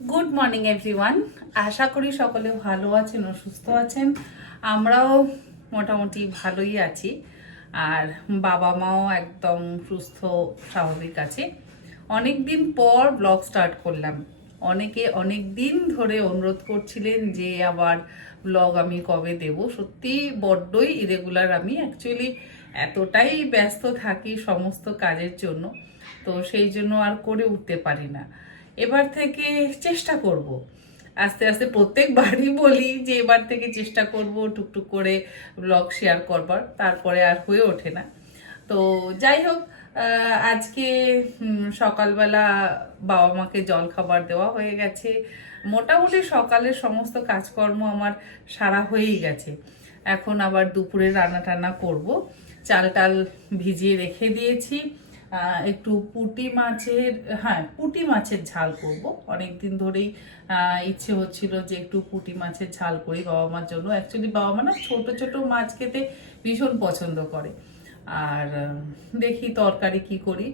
Good morning everyone. আশা করি সকলে ভালো আছেন ও সুস্থ আছেন। আমরাও মোটামুটি ভালোই আছি। আর বাবা মাও একদম সুস্থ স্বাভাবিক আছে। অনেক দিন পর ব্লগ স্টার্ট করলাম। অনেকে অনেক দিন ধরে অনুরোধ করছিলেন যে আবার ব্লগ আমি কবে দেব। সত্যি বড্ডই ইরেগুলার আমি, অ্যাকচুয়ালি এতটাই ব্যস্ত থাকি সমস্ত কাজের জন্য, তো সেই জন্য আর করে উঠতে পারি না। এবার থেকে চেষ্টা করব, আস্তে আস্তে প্রত্যেকবারই বলি যে এবার থেকে চেষ্টা করব টুকটুক করে ব্লগ শেয়ার করবার, তারপরে আর হয়ে ওঠে না। তো যাই হোক, আজকে সকালবেলা বাবা মাকে জল খাবার দেওয়া হয়ে গেছে। মোটামুটি সকালের সমস্ত কাজকর্ম আমার সারা হয়েই গেছে। এখন আবার দুপুরে রান্না টান্না করব। চাল টাল ভিজিয়ে রেখে দিয়েছি। একটু পুঁটি মাছের ঝাল করব। অনেক দিন ধরেই ইচ্ছে হচ্ছিল যে একটু পুঁটি মাছের ঝাল করি বাবা মার জন্য। অ্যাকচুয়ালি বাবা মা না ছোট ছোট মাছ খেতে ভীষণ পছন্দ করে। আর দেখি তরকারি কি করি,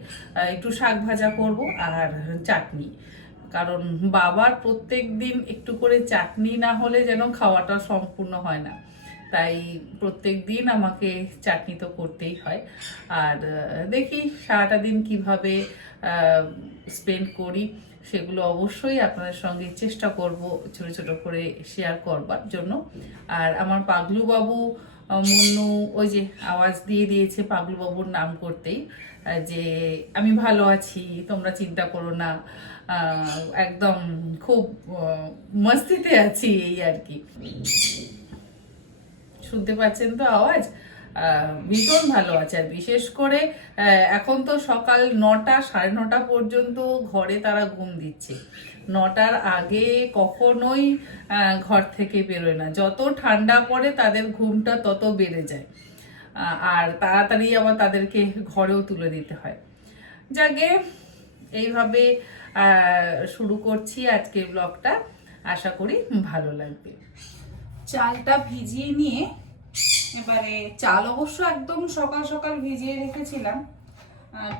একটু শাক ভাজা করব আর চাটনি। কারণ বাবার প্রত্যেক দিন একটু করে চাটনি না হলে যেন খাওয়াটা সম্পূর্ণ হয় না, তাই প্রত্যেক দিন আমাকে চাটনি তো করতেই হয়। আর দেখি সারাটা দিন কিভাবে স্পেন্ড করি সেগুলো অবশ্যই আপনাদের সঙ্গে চেষ্টা করব ছোট ছোট করে শেয়ার করবার জন্য। আর আমার পাগলু বাবু মুন্নু ওই যে আওয়াজ দিয়ে দিয়েছে পাগলু বাবুর নাম করতেই, যে আমি ভালো আছি, তোমরা চিন্তা করো না, একদম খুব মস্তিতে আছি, এই আর কি। শুনতে পাচ্ছেন তো আওয়াজ? ভীষণ ভালো আছে। আর বিশেষ করে এখন তো সকাল 9টা 9:30 পর্যন্ত ঘরে তারা ঘুম দিচ্ছে। 9টার আগে কখনোই ঘর থেকে বেরোয় না। যত ঠান্ডা পড়ে তাদের ঘুমটা তত বেড়ে যায়। আর তাড়াতাড়ি আবার তাদেরকে ঘরেও তুলে দিতে হয়। যাকে এইভাবে শুরু করছি আজকের ব্লগটা। আশা করি ভালো লাগবে। চালটা ভিজিয়ে নিয়ে এবারে, চাল অবশ্য একদম সকাল সকাল ভিজিয়ে রেখেছিলাম।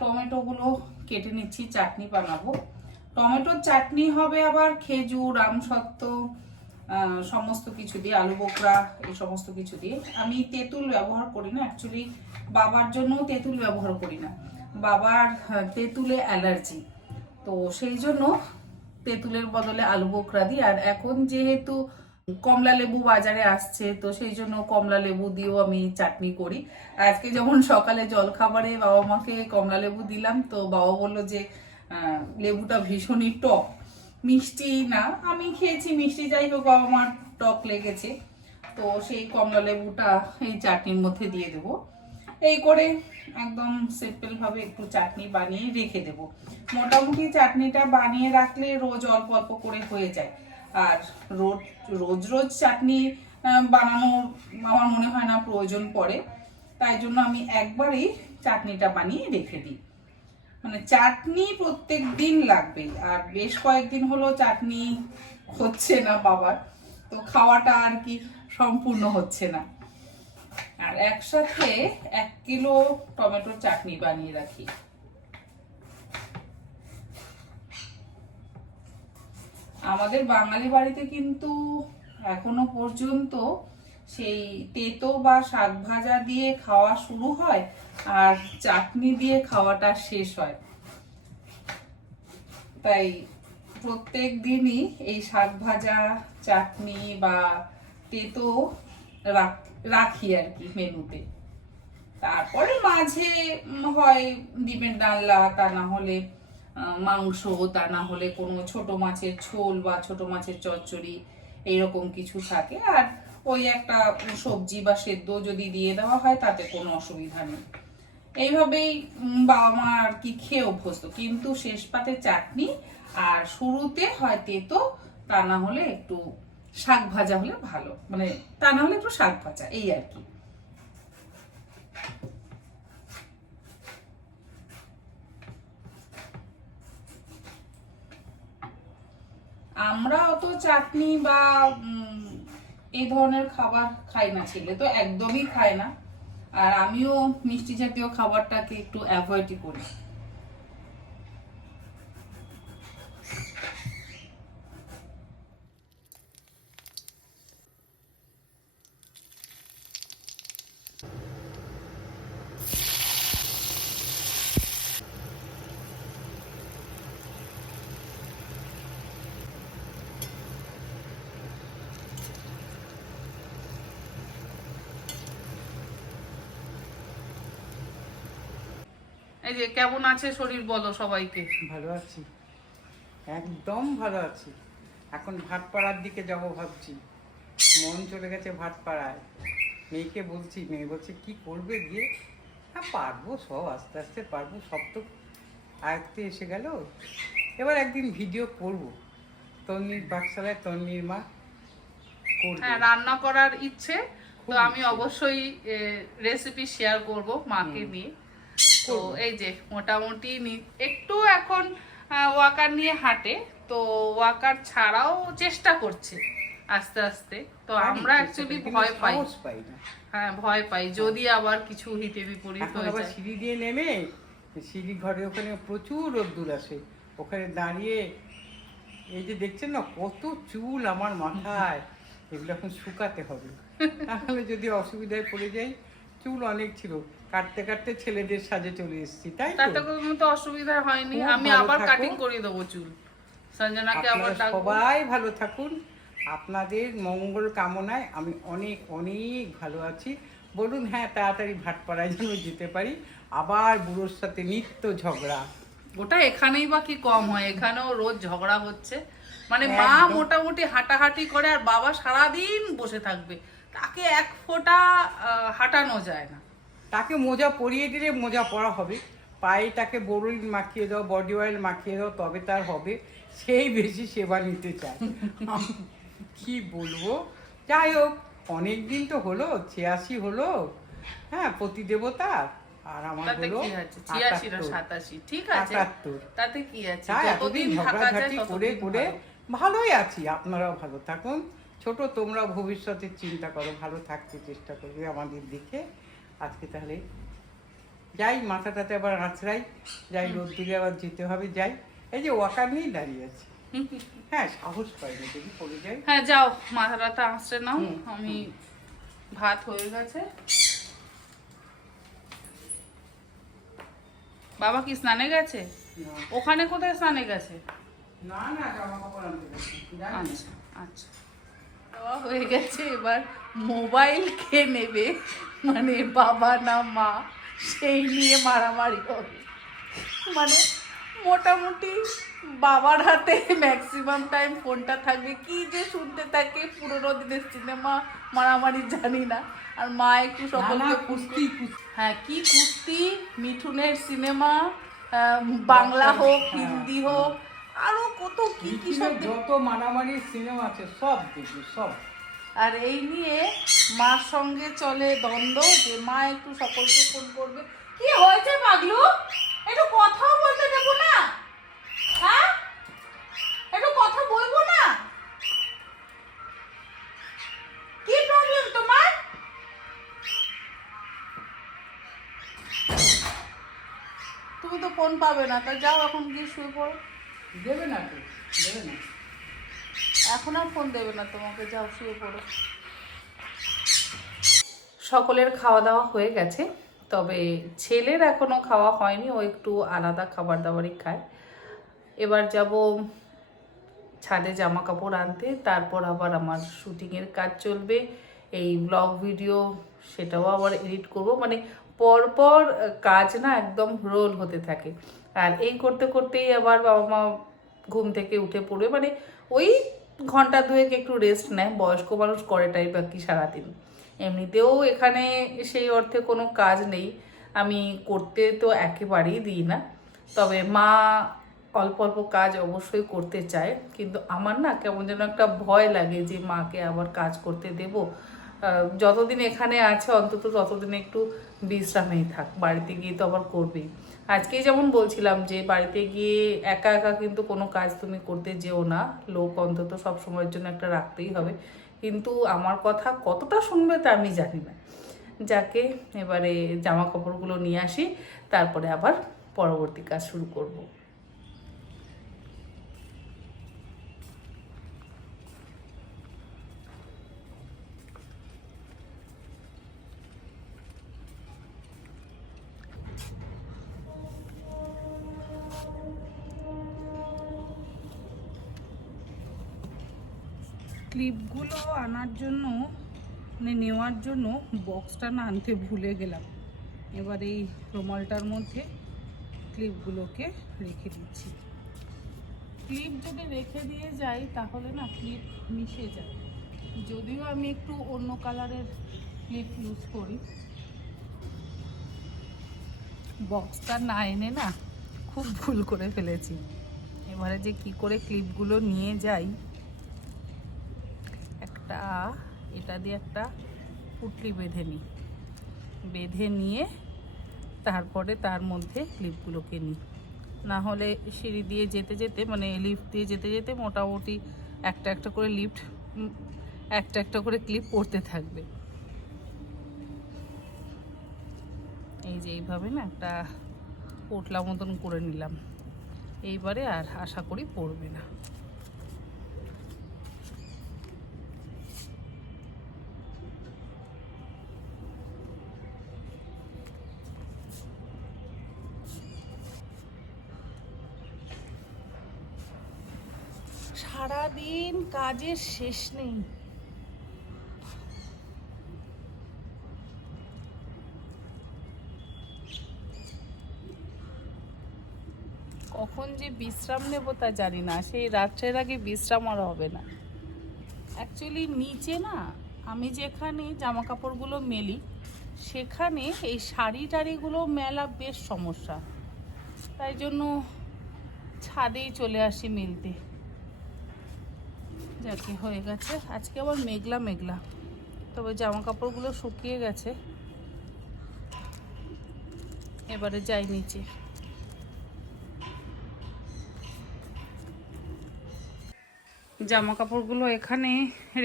টমেটোগুলো কেটে নিচ্ছি, চাটনি বানাবো। টমেটোর চাটনি হবে আবার খেজুর, আমসত্ত্ব, সমস্ত কিছু দিয়ে, আলু বোখরা, এই সমস্ত কিছু দিয়ে। আমি তেঁতুল ব্যবহার করি না, অ্যাকচুয়ালি বাবার জন্য তেঁতুল ব্যবহার করি না। বাবার তেঁতুলে অ্যালার্জি, তো সেই জন্য তেঁতুলের বদলে আলু বোখরা দিই। আর এখন যেহেতু কমলা লেবু বাজারে আসছে, তো সেই জন্য কমলা লেবু দিয়েও আমি চাটনি করি। আজকে যেমন সকালে জলখাবারে বাবা মাকে কমলা লেবু দিলাম, তো বাবা বললো যে লেবুটা ভীষণই টক, মিষ্টি না। আমি খেয়েছি মিষ্টি, যাই হোক বাবা মার টক লেগেছে, তো সেই কমলা লেবুটা এই চাটনির মধ্যে দিয়ে দেবো। এই করে একদম সিম্পল ভাবে একটু চাটনি বানিয়ে রেখে দেব। মোটামুটি চাটনিটা বানিয়ে রাখলে রোজ অল্প অল্প করে হয়ে যায়। আর রোজ রোজ রোজ চাটনি বানানোর আমার মনে হয় না প্রয়োজন পড়ে, তাই জন্য আমি একবারই চাটনিটা বানিয়ে রেখে দিই। মানে চাটনি প্রত্যেক দিন লাগবে। আর বেশ কয়েকদিন হলো চাটনি হচ্ছে না বাবার, তো খাওয়াটা আর কি সম্পূর্ণ হচ্ছে না। আর একসাথে 1 কিলো টমেটোর চাটনি বানিয়ে রাখি। আমাদের বাঙালি বাড়িতে কিন্তু এখনো পর্যন্ত সেই তেতো বা শাক ভাজা দিয়ে খাওয়া শুরু হয় আর চাটনি দিয়ে খাওয়াটা শেষ হয়। তাই প্রত্যেক দিনই এই শাক ভাজা, চাটনি বা তেতো রাখি আর কি মেনুতে। তারপরে মাঝে হয় ডিমের ডালনা, তা না হলে মাংস, তা না হলে কোনো ছোট মাছের ঝোল বা ছোট মাছের চচ্চড়ি, এইরকম কিছু থাকে। আর ওই একটা সবজি বা সেদ্ধ যদি দিয়ে দেওয়া হয় তাতে কোনো অসুবিধা নেই। এইভাবেই বাবা মা আর কি খেয়ে অভ্যস্ত। কিন্তু শেষ পাতে চাটনি আর শুরুতে হয় তেতো, তা না হলে একটু শাক ভাজা হলে ভালো, মানে তা না হলে একটু শাক ভাজা, এই আর কি। আমরা অত চাটনি বা এই ধরনের খাবার খাই না, ছেলে তো একদমই খায় না। আর আমিও মিষ্টি জাতীয় খাবারটাকে একটু অ্যাভয়েডই করি। এই যে কেমন আছে শরীর বলো সবাইকে। ভালো আছি, একদম ভালো আছি। এখন ভাটপাড়ার দিকে যাব ভাবছি, মন চলে গেছে ভাটপাড়ায়। মেয়েকে বলছি, মেয়ে বলছে কি করবে গিয়ে। হ্যাঁ পারবো, সব আস্তে আস্তে পারবো, সব তো আয়ত্তে এসে গেল। এবার একদিন ভিডিও করব, তন্নির পাকশালায় তন্নির মা করবে। হ্যাঁ রান্না করার ইচ্ছে তো খুব আমি ইচ্ছে। অবশ্যই রেসিপি শেয়ার করব মাকে নিয়ে। তো করবো। এই যে মোটামুটি একটু এখন ওয়াকার নিয়ে হাঁটে, তো ওয়াকার ছাড়াও চেষ্টা করছে আস্তে আস্তে। তো আমরা অ্যাকচুয়ালি ভয় পাই, সাহস পাই না। হ্যাঁ ভয় পাই যদি আবার কিছু হিতে বিপরীত এখন হয়ে আবার যায়। সিঁড়ি দিয়ে নেমে, সিঁড়ি ঘরে ওখানে প্রচুর রোদ্দুর আসে, ওখানে দাঁড়িয়ে এই যে দেখছেন না কত চুল আমার মাথায়, এগুলো এখন শুকাতে হবে, তাহলে যদি অসুবিধায় পড়ে যাই। চুল অনেক ছিল, কাটতে কাটতে ছেলেদের সাজে চলে এসেছি, তাই তাতে তো। কোনো তো অসুবিধা হয়নি, খুব আমি ভালো আবার থাকো। কাটিং করে দেবো চুল, সঞ্জনাকে আবার আপনারা ডাকবো। সবাই ভালো থাকুন, আপনাদের মঙ্গল কামনায় আমি অনেক অনেক ভালো আছি। বলুন হ্যাঁ, তাড়াতাড়ি ভাটপাড়ায় যেন যেতে পারি, আবার বুড়োর সাথে নিত্য ঝগড়া। ওটা এখানেই বা কি কম হয়, এখানেও রোজ ঝগড়া হচ্ছে। মানে মা একদম। মোটামুটি হাঁটাহাঁটি করে আর বাবা সারাদিন বসে থাকবে, তাকে এক ফোঁটা হাঁটানো যায় না। তাকে মোজা পরিয়ে দিলে মোজা পরা হবে, পায়ে তাকে বোরোলিন মাখিয়ে দাও, বডি অয়েল মাখিয়ে দাও, তবে তার হবে। সেই বেশি সেবা নিতে চায়। কি বলবো, যাই হোক, অনেক দিন তো হলো, 86 হলো, হ্যাঁ প্রতিদেবতা। আর আমার তাতে হলো কি আছে, 86 না 78। 87, ঠিক আছে, 78। তাতে কি আছে, তাই যতদিন এতদিন থাকা যায় ঝগড়াঝাটি করে ততদিন করে ভালো। ভালোই আছি। আপনারাও ভালো থাকুন। ছোট তোমরা ভবিষ্যতের চিন্তা করো, ভালো থাকতে চেষ্টা করবে আমাদের দিকে। আজকে তাহলে যাই, মাথাটাতে আবার আঁচড়াই, যাই, রোদ্দুরে আবার যেতে হবে, যাই। এই যে ওয়াকার নিয়েই দাঁড়িয়ে আছি, হ্যাঁ সাহস পাই না যদি পড়ে যাই। হ্যাঁ যাও মাথাটা আঁচড়ে নাও, হুম, আমি ভাত হয়ে গেছে। বাবা কি স্নানে গেছে? ওখানে কোথায় স্নানে গেছে? না না, জামা কাপড় আনতে গেছি, জানি না। আচ্ছা আচ্ছা, দেওয়া হয়ে গেছে। এবার মোবাইল কে নেবে, মানে বাবা না মা, সেই নিয়ে মারামারি হবে। মানে মোটামুটি বাবার হাতে ম্যাক্সিমাম টাইম ফোনটা থাকবে, কি যে শুনতে থাকে পুরোনো দিনের সিনেমা মারামারি জানি না। আর মা একটু না, সকলকে কুস্তি কুস্তি। হ্যাঁ কি কুস্তি, মিঠুনের সিনেমা, বাংলা হোক হিন্দি হোক, আরো কত কি কি সব পৃথিবীর যত মারামারির সিনেমা আছে সব দেখি, সব। আর এই নিয়ে মার সঙ্গে চলে দ্বন্দ্ব, যে মা একটু সকলকে ফোন করবে। কি হয়েছে পাগলু, একটু কথাও বলতে দেবো না? হ্যাঁ একটু কথা বলবো না? কি প্রবলেম তোমার? তুমি তো ফোন পাবে না, তা যাও এখন গিয়ে শুয়ে পড়ো। দেবে না তো, দেবে না। এখন আর ফোন দেবে না তোমাকে, যাও শুয়ে পড়ো। সকলের খাওয়া দাওয়া হয়ে গেছে, তবে ছেলের এখনো খাওয়া হয়নি, ও একটু আলাদা খাবার দাবারই খায়। এবার যাব ছাদে জামা কাপড় আনতে, তারপর আবার আমার শুটিংয়ের কাজ চলবে, এই ব্লগ ভিডিও সেটাও আবার এডিট করব। মানে পরপর কাজ না একদম রোল হতে থাকে। আর এই করতে করতেই আবার বাবা মা ঘুম থেকে উঠে পড়বে, মানে ওই ঘন্টা দুয়েক একটু রেস্ট নেয়, বয়স্ক মানুষ করেটাই বা কি সারাদিন। এমনিতেও এখানে সেই অর্থে কোনো কাজ নেই, আমি করতে তো একেবারেই দিই না। তবে মা অল্প অল্প কাজ অবশ্যই করতে চায়, কিন্তু আমার না কেমন যেন একটা ভয় লাগে যে মাকে আবার কাজ করতে দেব। যতদিন এখানে আছে অন্তত ততদিন একটু বিশ্রামেই থাক, বাড়িতে গিয়ে তো আবার করবেই। আজকেই যেমন বলছিলাম যে বাড়িতে গিয়ে একা একা কিন্তু কোনো কাজ তুমি করতে যেও না, লোক অন্তত সব সময়ের জন্য একটা রাখতেই হবে। কিন্তু আমার কথা কতটা শুনবে তা আমি জানি না। যাকে এবারে জামা কাপড়গুলো নিয়ে আসি, তারপরে আবার পরবর্তী কাজ শুরু করব। ক্লিপগুলো আনার জন্য, মানে নেওয়ার জন্য বক্সটা না আনতে ভুলে গেলাম। এবার এই রুমালটার মধ্যে ক্লিপগুলোকে রেখে দিচ্ছি। ক্লিপ যদি রেখে দিয়ে যাই তাহলে না ক্লিপ মিশে যায়। যদিও আমি একটু অন্য কালারের ক্লিপ ইউজ করি, বক্সটা না এনে না খুব ভুল করে ফেলেছি। এবারে যে কি করে ক্লিপগুলো নিয়ে যাই, একটা এটা দিয়ে একটা পুটলি বেঁধে নিই, বেঁধে নিয়ে তারপরে তার মধ্যে ক্লিপগুলোকে নিই। না হলে সিঁড়ি দিয়ে যেতে যেতে মানে লিফট দিয়ে যেতে যেতে মোটামুটি একটা একটা করে একটা একটা করে ক্লিপ পড়তে থাকবে। এই যে এইভাবে না একটা পোটলা মতন করে নিলাম, এইবারে আর আশা করি পড়বে না। সারাদিন কাজের শেষ নেই। কখন যে বিশ্রাম নেব তা জানি না, সেই রাত্রের আগে বিশ্রাম আর হবে না। অ্যাকচুয়ালি নিচে না আমি যেখানে জামা কাপড়গুলো মেলি সেখানে এই শাড়ি টাড়িগুলো মেলা বেশ সমস্যা, তাই জন্য ছাদেই চলে আসি মেলতে। যাকে হয়ে গেছে, আজকে আবার মেঘলা মেঘলা, তবে জামা কাপড়গুলো শুকিয়ে গেছে। এবারে যাই নিচে। জামা কাপড়গুলো এখানে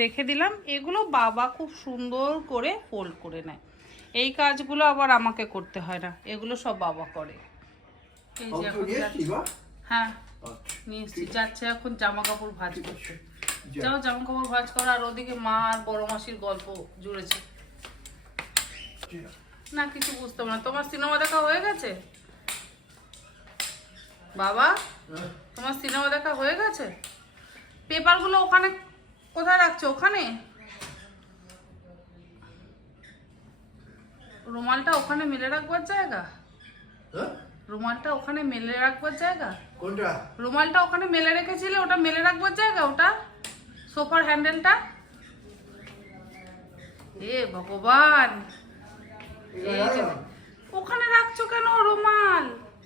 রেখে দিলাম, এগুলো বাবা খুব সুন্দর করে ফোল্ড করে নেয়। এই কাজগুলো আবার আমাকে করতে হয় না, এগুলো সব বাবা করে। এই যে এখন হ্যাঁ নিয়ে এসছি, যাচ্ছে এখন জামা কাপড় ভাঁজ করতে। যাও জামা কাপড় ভাঁজ করো, আর ওদিকে মা আর বড় মাসির গল্প জুড়েছে। না কিছু বুঝতে না। তোমার সিনেমা দেখা হয়ে গেছে বাবা? তোমার সিনেমা দেখা হয়ে গেছে? পেপারগুলো ওখানে কোথায় রাখছো? ওখানে রুমালটা ওখানে মেলে রাখবার জায়গা? রুমালটা ওখানে মেলে রাখবার জায়গা? কোনটা? রুমালটা ওখানে মেলে রেখেছিলে, ওটা মেলে রাখবার জায়গা? ওটা সোফার হ্যান্ডেলটা? এ ভগবান, এই যে ওখানে রাখছো কেন রুমাল?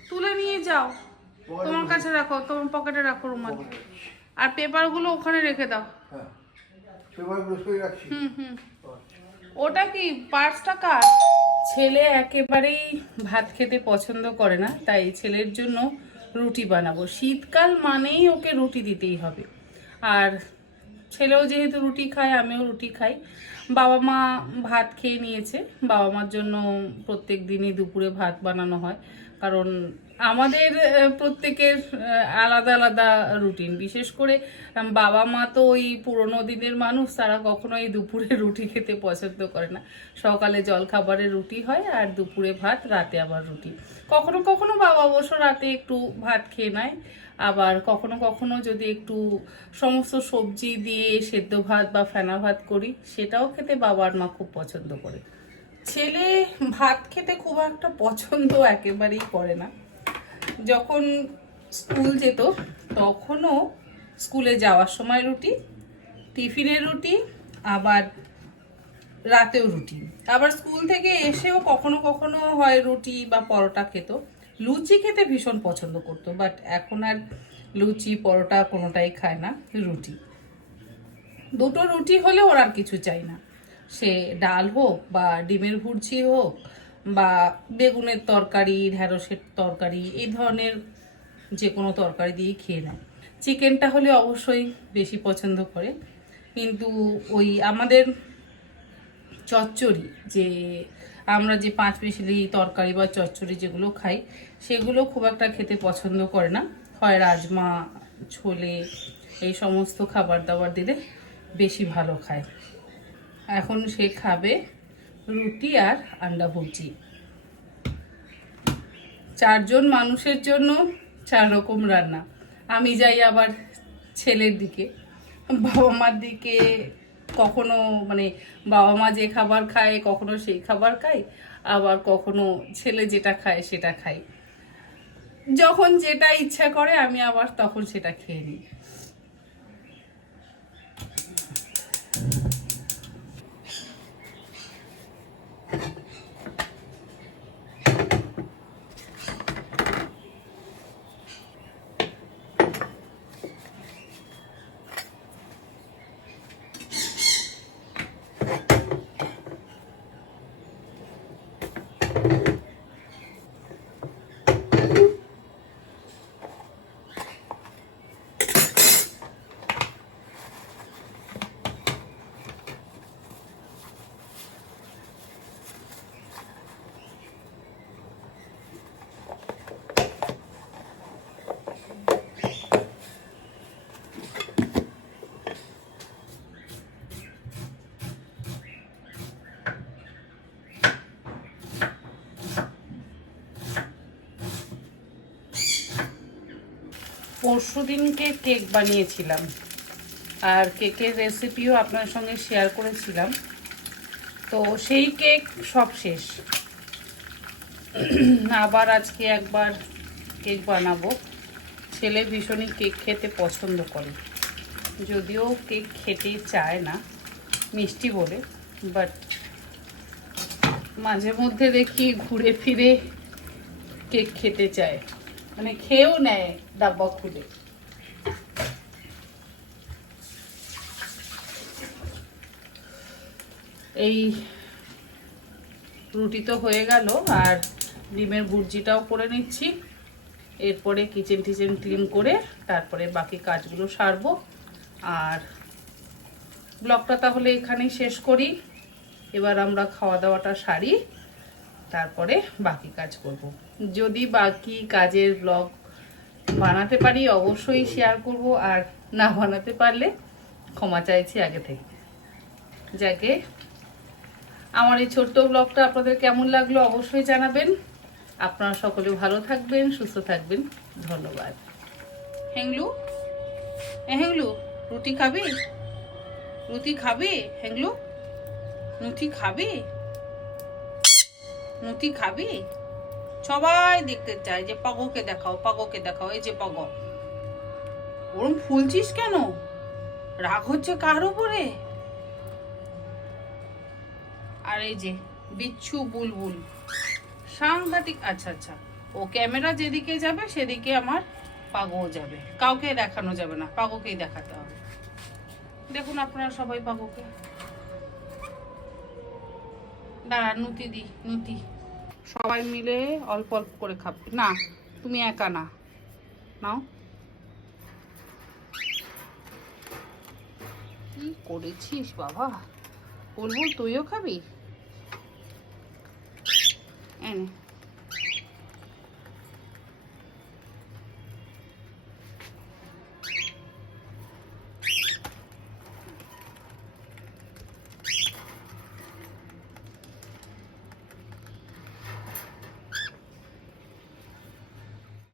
তুলে নিয়ে যাও, তোমার কাছে রাখো, তোমার পকেটে রাখো রুমাল। আর পেপারগুলো ওখানে রেখে দাও। হ্যাঁ, পেপারগুলো সই রাখছি। ওটা কি পার্সটা কার? ছেলে একেবারেই ভাত খেতে পছন্দ করে না, তাই ছেলের জন্য রুটি বানাবো। শীতকাল মানেই ওকে রুটি দিতেই হবে। আর ছেলেও যেহেতু রুটি খায়, আমিও রুটি খাই। বাবা মা ভাত খেয়ে নিয়েছে, বাবা মার জন্য প্রত্যেক দিনই দুপুরে ভাত বানানো হয়, কারণ আমাদের প্রত্যেকের আলাদা আলাদা রুটিন। বিশেষ করে বাবা মা তো ওই পুরোনো দিনের মানুষ, তারা কখনোই দুপুরে রুটি খেতে পছন্দ করে না। সকালে জলখাবারে রুটি হয়, আর দুপুরে ভাত, রাতে আবার রুটি। কখনো কখনো বাবা অবশ্য রাতে একটু ভাত খেয়ে নেয়, আবার কখনো কখনো যদি একটু সমস্ত সবজি দিয়ে সেদ্ধ ভাত বা ফেনা ভাত করি, সেটাও খেতে বাবার মা খুব পছন্দ করে। ছেলে ভাত খেতে খুব একটা পছন্দ একেবারেই করে না। যখন স্কুল যেত তখনও স্কুলে যাওয়ার সময় রুটি, টিফিনের রুটি, আবার রাতেও রুটি। আবার স্কুল থেকে এসেও কখনো কখনো হয় রুটি বা পরোটা খেত। লুচি খেতে ভীষণ পছন্দ করতো, বাট এখন আর লুচি পরোটা কোনোটাই খায় না, রুটি। দুটো রুটি হলে ওর আর কিছু চাই না, সে ডাল হোক বা ডিমের ভুর্জি হোক বা বেগুনের তরকারি, ঢ্যাঁড়সের তরকারি, এই ধরনের যে কোনো তরকারি দিয়ে খেয়ে নেয়। চিকেনটা হলে অবশ্যই বেশি পছন্দ করে, কিন্তু ওই আমাদের চচ্চড়ি, যে আমরা যে 5 মিশালি তরকারি বা চচ্চড়ি যেগুলো খাই, সেগুলো খুব একটা খেতে পছন্দ করে না। হয় রাজমা, ছোলে, এই সমস্ত খাবার দাবার দিলে বেশি ভালো খায়। এখন সে খাবে রুটি আর আন্ডা ভুজি। 4 জন মানুষের জন্য 4 রকম রান্না। আমি যাই আবার ছেলের দিকে, বাবা মার দিকে কখনো মানে বাবা মা যে খাবার খায় কখনো সেই খাবার খাই, আবার কখনো ছেলে যেটা খায় সেটা খাই। যখন যেটা ইচ্ছা করে আমি আবার তখন সেটা খেয়ে নিই। পরশুদিনকে কেক বানিয়েছিলাম, আর কেকের রেসিপিও আপনার সঙ্গে শেয়ার করেছিলাম। তো সেই কেক সব শেষ। আবার আজকে একবার কেক বানাবো। ছেলে ভীষণই কেক খেতে পছন্দ করে, যদিও কেক খেতে চায় না মিষ্টি বলে, বাট মাঝে মধ্যে দেখি ঘুরে ফিরে কেক খেতে চায়, মানে খেয়েও নেয় ডাব্বা খুলে। এই রুটি তো হয়ে গেল, আর ডিমের ভুর্জিটাও করে নিচ্ছি। এরপরে কিচেন টিচেন ক্লিন করে তারপরে বাকি কাজগুলো সারবো। আর ব্লগটা তাহলে এখানেই শেষ করি। এবার আমরা খাওয়া দাওয়াটা সারি, তারপরে বাকি কাজ করব। যদি বাকি কাজের ব্লগ বানাতে পারি অবশ্যই শেয়ার করব, আর না বানাতে পারলে ক্ষমা চাইছি আগে থেকে। যাকে আমার এই ছোট্ট ব্লগটা আপনাদের কেমন লাগলো অবশ্যই জানাবেন। আপনারা সকলে ভালো থাকবেন, সুস্থ থাকবেন। ধন্যবাদ। হেংলু, হেংলু, রুটি খাবি? রুটি খাবি হেংলু? রুটি খাবি? রুটি খাবি? সবাই দেখতে চায় যে পাগোকে দেখাও, পাগোকে দেখাও। এই যে পাগো, ওরম ফুলছিস কেন? রাগ হচ্ছে কার উপরে? আর এই যে বিচ্ছু বুলবুল সাংঘাতিক। আচ্ছা আচ্ছা, ও ক্যামেরা যেদিকে যাবে সেদিকে আমার পাগো যাবে, কাউকে দেখানো যাবে না, পাগোকেই দেখাতে হবে। দেখুন আপনারা সবাই পাগোকে। দাঁড়া, নুতি দি, নুতি। সবাই মিলে অল্প অল্প করে খাবে। না, তুমি একা না, নাও। কি করেছিস বাবা? বুলবুল তুইও খাবি? এনে